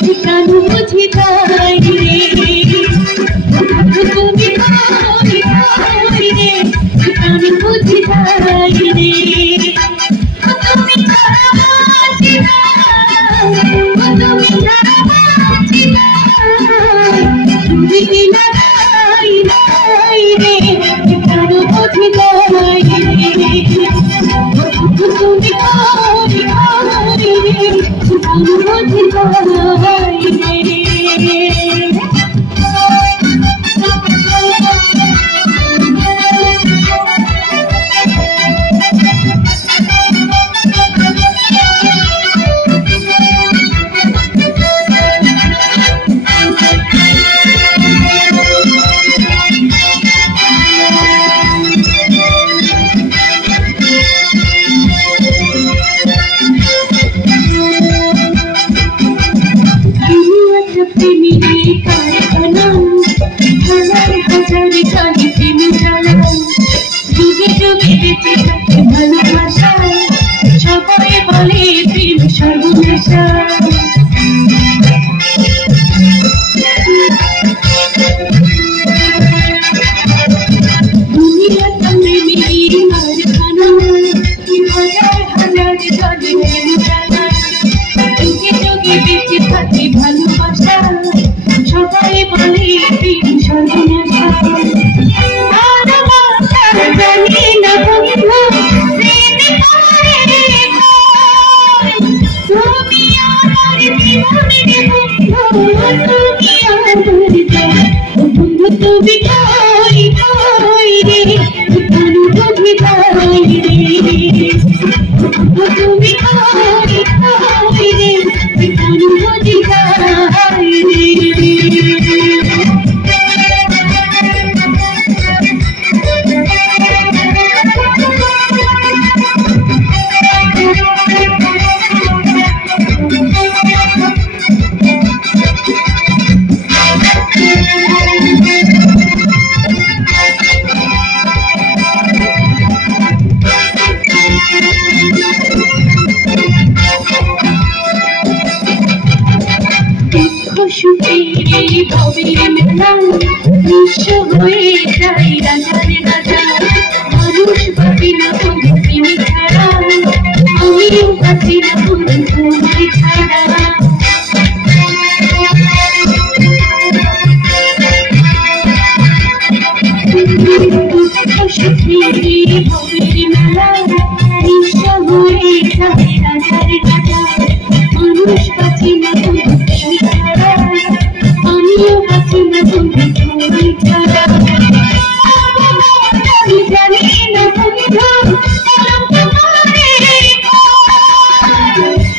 ঠিকানো বুঝি তাই রে তুমি কই কই রে ঠিকানো বুঝি তাই রে তুমি ছাড়া বাঁচি না তুমি ছাড়া বাঁচি না তুমি বিনা নাই নাই রে ঠিকানো বুঝি তাই রে তুমি কই কই রে ঠিকানো বুঝি তাই রে সবাই বলে প্রেম সর্বনাশা দুনিয়াটা প্রেমের মারখানা হাজার হাজার জলে প্রেম জানা যুগে যুগে বেঁচে থাকে ভালোবাসা সবাই বলে প্রেম সর্বনাশা জানি না বন্ধু তুমি আমার জীবনের বন্ধু তুমি আমার বন্ধু তুমি কই কই রে ঠিকানো বুঝি তাই রে তুমি কই কই রে ঠিকানো বুঝি তাই রে সুখের ভবের মেলা নিঃস্ব হয়ে যায় রাজার রাজা মানুষ বাঁচি না বন্ধু প্রেমী ছাড়া আমিও বাঁচি না বন্ধু তোমায় ছাড়া সুখের ভবের মেলা নিঃস্ব হয়ে যায় রাজার রাজা মানুষ বাঁচি না বন্ধু প্রেমী ছাড়া আমিও বাঁচি না বন্ধু তোমায় ছাড়া আমি জানি না বন্ধু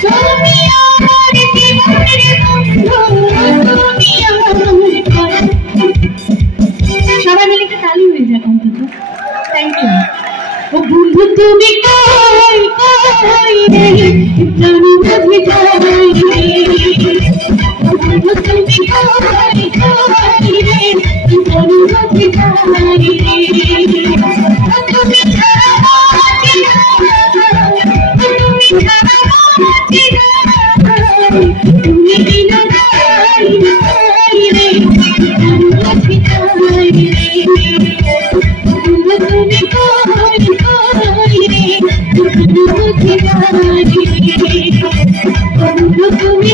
তুমি আমার জীবনের বন্ধু তুমি আমার সবাই মিলে একটা তালি হয়ে যাক অন্তত থ্যাংক ইউ ও বন্ধু তুমি কই কই রে জানি বুঝি তাই রে ও বন্ধু তুমি কই কই রে জানি বুঝি তাই রে তুমি ছাড়া বাঁচি না তুমি ছাড়া বাঁচি না তুমি বিনা নাই নাই রে জানি বুঝি তাই রে তুমি কই কই রে ঠিকানো বুঝি তাই রে তুমি